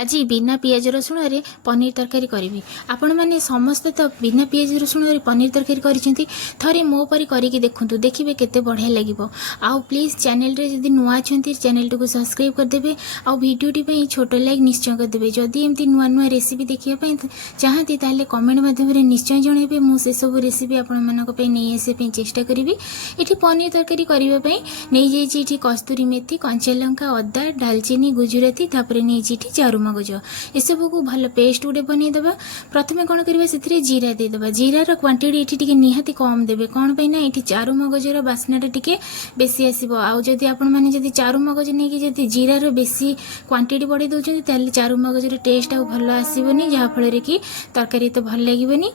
आज बिना पियाज रसुण पनीर तरकारी करी आपण मैंने समस्ते तो बिना पियाज रसुण पनीर तरकारी करिसेंती थरे मो परी करके देखंतु देखिबे केते बढ़िया लागिवो। आउ प्लीज चैनल रे जदी नुआ छंती चैनल को सब्सक्राइब कर देबे। आउ वीडियोटी पे छोट लाइक निश्चय कर देबे। जदी एमती नुआ नुआ रेसिपी देखिया पई चाहती ताले कमेंट माध्यम रे निश्चय जणेबे। मु से सब रेसिपी आपण मानको पे नै आसे पे चेष्टा करिवि। एठी पनीर तरकारी करिबा पई नै जेछि एठी कस्तूरी मेथी कंचा लंका अदा दालचीनी गुजराती तापरे नै जेछि चारू मगज एसबू को भल पेस्ट गुटे बनईदेवा। प्रथम कौन करवा से जीरा देदेवा। जीरार क्वांटिटी ये निहाती कम देवे कौन पे ना ये चारू मगजर बास्नाटा टिके बेसी आसो। आदि आपण मैंने चारू मगज नहीं कि जीरार बेसी क्वांटिटी बढ़े दौरान चारू मगजर टेस्ट आ भल आसबनी जहाँफल कि तरकारी तो भल लगे।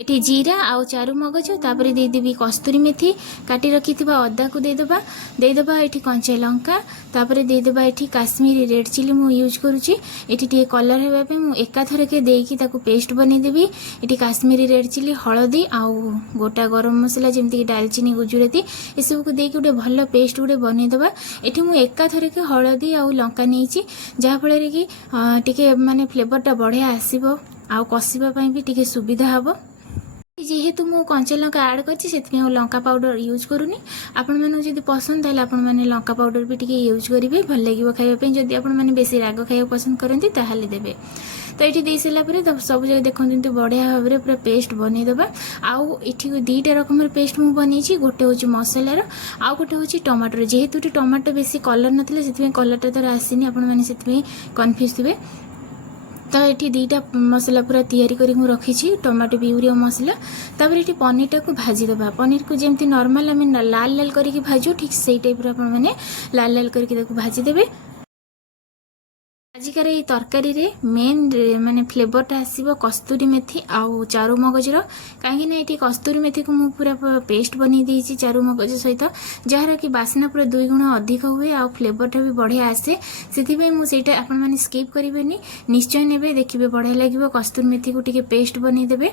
ये जीरा आउ चारू मगज तापर देदेवी कस्तूरी मेथी काटी रखी अदा को देदेबा ये कंचा लंका तापर देदेबा ये काश्मीरी रेड चिली मु यूज करुँची। ये कलर होगापी मुझे एकाथर के देकी पेस्ट बनईदेवी। ये काश्मीरी रेड चिली हलदी आउ गोटा गरम मसला जमीक दालचीनी गुजराती ये सब को देकी गोटे भल पेस्ट गुटे बनईदेवा। ये मुझे एकाथर के हलदी आउ लंका नहीं जहाँफल कि टिके माने फ्लेवरटा बढ़िया आसो आउ कषापी भी टिके सुविधा हम। जेहेतु मु कंचा लंका ऐड कर लंका पाउडर यूज करूनी। आपण मानक जदि पसंद ताले आपण माने लंका पाउडर भी टिके यूज करेंगे भल लगे खायापी। जदि आपण माने बेसी राग खाया पसंद करती ताहले देबे। तो ये दे सारापर सब जगह देखते बढ़िया भाव में पूरा पेस्ट बनईदेवा। आउ ये दुईटा रकम पेस्ट मुझे बनई गोटे हूँ मसलार आउ गोटे हूँ टमाटर। जेहेतु टमाटर बेसी कलर नाला से कलरटा तर आसनी आपण मैंने कन्फ्यूज थे। तो ये दुईटा मसला पूरा तैयारी करी रखी टमाटो प्यूरी और मसला। तापर ये पनीर टाक भाजीदेवा। पनीर को जमी नॉर्मल आम लाल लाल करके भाजू ठीक से टाइप मैंने लाल लाल करके भाजीदेवे। आजिकार ये तरकारी रे मेन माने फ्लेवरटा आसो कस्तूरी मेथी आउ चारू मगजर। कहीं ये कस्तूरी मेथी को मुझे पूरा पेस्ट बनी देती चारू मगज सहित जार कि बास्ना पूरा 2 गुण अधिक हुए आउ फ्लेवरटा भी बढ़िया आसे। से मुझे आपण मैंने स्किप करेंगे निश्चय ने देखिए बढ़िया लगे। कस्तूरी मेथी को टिके पेस्ट बनईदेवे।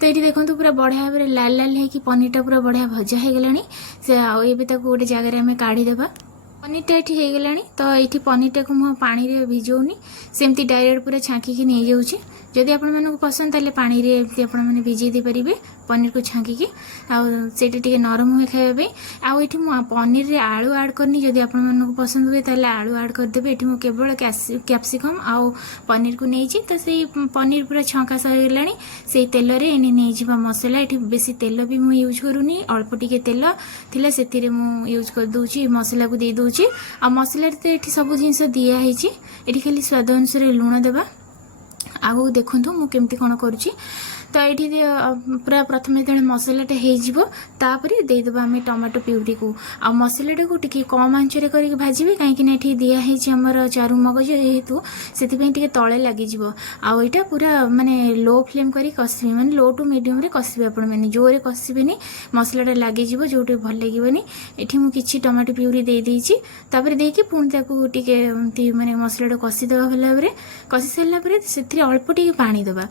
तो ये देखो पूरा बढ़िया भाव में लाल लाल है पनीरटा पूरा बढ़िया भजा हो गलानी से आउ गोटे जगह आम काढ़ीदेवा। पनीरटा ये होगा तो ये पनीरटा को मुझे पानी रे भिजौनी सेमती डायरेक्ट पूरा छाँकिकी नहीं जाऊँगी। जदि आपण मानक पसंद ताले पानी रे आपण मैंने भिजई दे पारे पनीर को छाँकिकी आउटा टे नरम हुए खायापी। आउ ये पनीर रे आलू ऐड करनी जदि आपण मानक पसंद हुए ताले आलू ऐड करदेवे। ये मुझे केवल कैप्सिकम आउ पनीर को नहीं तो से पनीर पूरा छंका सरीगला से तेल रे नहीं मसला। ये बेसी तेल भी मुझे यूज करूनी अल्प टिके तेल थिला से मुझे यूज कर दूची मसला को दे दूची। आ मसला तो ये सब जिनस दिखाई ये खाली स्वाद अनुसार लुण देवा। आगू देखूँ मुझे केमती कौन करुँची। तो ये पूरा प्रथम जो मसलाटा होपर देदेबा आम टमाटो प्यूरी को आ मसलाटा को टिके कम आंचरे कर भाजबे कहीं ये दिखाई आमर चारू मगज जेहेतु से तले लगे। आईटा पूरा माने लो फ्लेम कर कषि माने लो टू मीडियम रे कषिबे। आपण मैंने जोरे कषिबेनी मसलाटा लगे जो भल लगे। ये मुझे टमाटो प्यूरी दे देछि तापर देकी पुणी ताकू टिके माने मसलाटा कषिदेवा भल भाव में। कषि सारापर से अल्प टिके पानी देवा।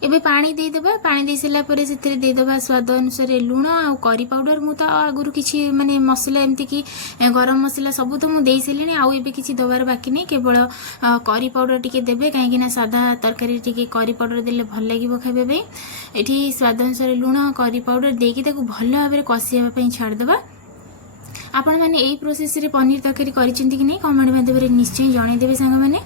एबे पानी देदेबा। पानी दे सारा पर से देदेबा स्वाद अनुसार लुण आ करी पाउडर। मु तो आगुरी किसी माने मसला एमती कि गरम मसला सब तो मुझे सारे आउ ए किसी दबार बाकी नहीं केवल करी पाउडर टिके देबे कहीं सादा तरकारी टिके करी पाउडर देले भल लगे खाइबा। ये स्वाद अनुसार लुण करी पाउडर देकी ताकू भल भाव में कषापी छाड़देबा। आपण मैंने यही प्रोसेस रे पनीर तरकारी करिसेंती कि नहीं कमेंट माध्यम निश्चय जनईदेवे सांग मैंने।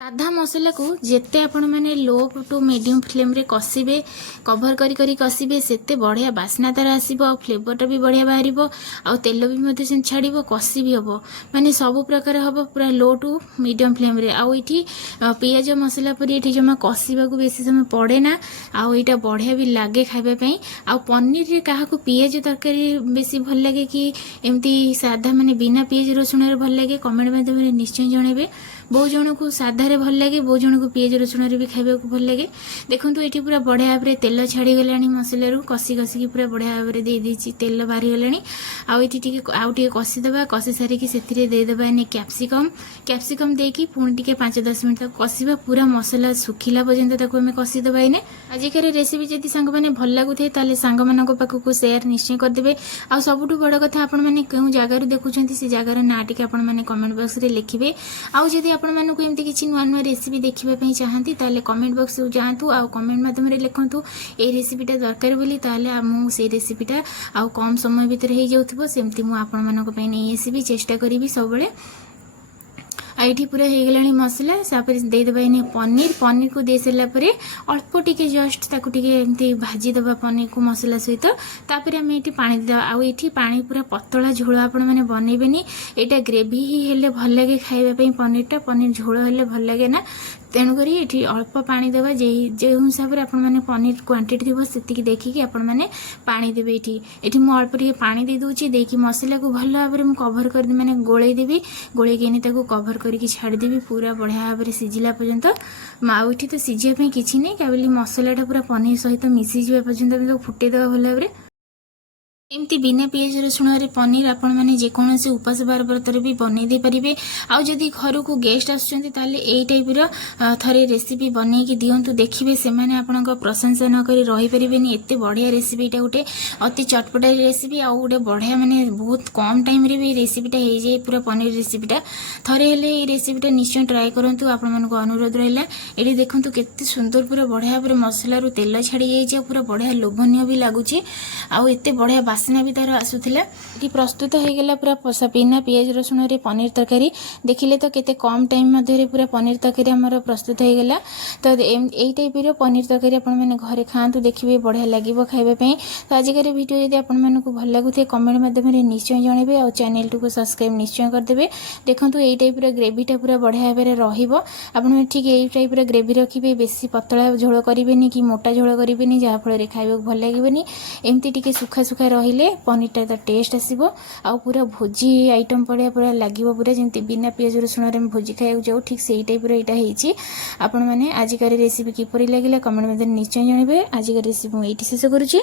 साधा मसला को जिते आपण मैंने लो टू मीडियम फ्लेम रे कषिबे कभर करी कषिबे सेते बढ़िया बास्ना तार आसीबो फ्लेवरटा भी बढ़िया बाहरिबो आउ तेल भी छाड़िबो कषि भी हबो माने सब प्रकार हबो पूरा लो टू मीडियम फ्लेम रे। आउ इठी पियाज मसला पर ये जमा कषिबा को बेसी समय पड़े ना आउ एटा बढ़िया भी लागे खाइबा पई। आउ पनीर रे काहाकू पियाज तरकारी बेसी भल लगे कि एमती साधा माने बिना पियाज रसुण रे भल लगे कमेंट माध्यम रे निश्चय जणेबे। बहुत जन को साधारे भल लगे बहुत जन को पियाज रसुण भी खाइबा भल लगे। देखो ये पूरा बढ़िया भाव में तेल छाड़ी गला मसलू कषि कषिकी पूरा बढ़िया भाव में देदेसी तेल बाहरी गला। आउ टे कषिदेवा कषि सारिकी से देदेबा एने कैप्सिकम देकी पुणी टे 5-10 मिनट तक कषा पूरा मसला सुखिला पर्यंत आम कषिदेवा। एने आजिकार रेसिपी जदि सांग मैंने भल लगुए ताले सांग मान पाखक सेयार निश्चय करदे। आ सबुठ बड़ कथा आपण मैंने क्यों जगार देखुं से जगार ना टी आपण मैंने कमेंट बॉक्स रे लिखिबे। आउ जदि आपण मानकु एमती किछि नुआ नुआ रेसिपी देखिबा पई चाहंती ताले कमेंट बॉक्स को जातु आ कमेंट माध्यम रे लिखंतु ए रेसिपीटा दरकार बोली ताले मु से रेसिपीटा आ कम समय भीतर हो जाउथबो सेमती मु आपण मानक पई नै आसीबी चेष्टा करिवि सब बेले। आईठी पूरा हो गला मसला सापर देदेबा इन पनीर को दे सारा अल्प टिके जस्ट ताकू टिके भाजीदेवा पनीर को मसला सहित तापर आम ये पानी देदेबा। आउ ये पानी पूरा पतला झोल आपण मैंने बनइबेनी यहाँ ग्रेवी ही हेले भल लगे खाइबा पनीरटा पनीर झोल हेले भल लगे ना तेणुक ये अल्प पानी देवा जो हिसाब से आपण मैंने पनीर क्वांटिटी थी से देखिकी आपण मैंने पानी देवे। ये मुझे अल्प टे पानी दे दूची देकी मसला को भल भाव में कभर कर मैंने गोले देवी गोलेकी कभर करके छाड़देवी पूरा बढ़िया भाव में सिझिला पर्यंत। आउ ये तो सिझापी किसी नहीं क्या मसलाटा पूरा पनीर सहित मिसीजा पर्यंत फुटेदेवा भल भाव में। एमती बिना पियाज रसुण पनीर आपण मैंने जेकोसी उपास बार व्रत भी बनई दे पारे। आउ जदि घर को गेस्ट आसुचंती ताले एई टाइप थरे रेसिपी बनई दिंतु देखिए से आपण प्रशंसा न करी रही परिबेनी। एते बढ़िया रेसिपी एटा गोटे अति चटपटा रेसिपी आउ गोटे बढ़िया माने बहुत कम टाइम रे भी रेसिपीटा हो जाए पूरा पनीर रेसिपीटा थरे हेले ये रेसिपीटा निश्चय ट्राए करंतु आपण मानको अनुरोध रहिला। एटी देखंतु केते सुंदर पूरा बढ़िया भाव मसला रू तेल छाड़ी जाए पूरा बढ़िया लोभनीय भी लगुच आउ एते बढ़िया बास्ना भी तार आसूला। ये प्रस्तुत हो गला पूरा बिना पियाज रसुण पनीर तरकारी देखिले तो केते कम टाइम मध्य पूरा पनीर तरकारी आमर प्रस्तुत हो गला। तो यही टाइप पनीर तरकारी आपण मैंने घरे खातु देखिए बढ़िया लगे खाइबापी। तो आजिकार वीडियो जब आपको भल लगुए कमेंट माध्यम निश्चय जनइबे और चैनल को सब्सक्राइब निश्चय करदे। देखो यही टाइप ग्रेवीटा पूरा बढ़िया भाव में आप ठीक यही टाइप ग्रेवी रखिए बेसी पतला झोल करेंगे कि मोटा झोल करेंगे जहाँफल खाइबा भल लगे। एमती टिके सुखा सुखा रहिले पनीरटा तो टेस्ट आसो आ पूरा भोजी आइटम पड़िया पूरा लगे पूरा जमी बिना पियाज रसुण भोजी खाया जाऊ ठीक से टाइप यहाँ आपण मैंने आजिकार रेसिपी किपरि लगे कमेंट में निश्चय जनइबे। आजिकार रेसिपी मुझे शेष करुँची।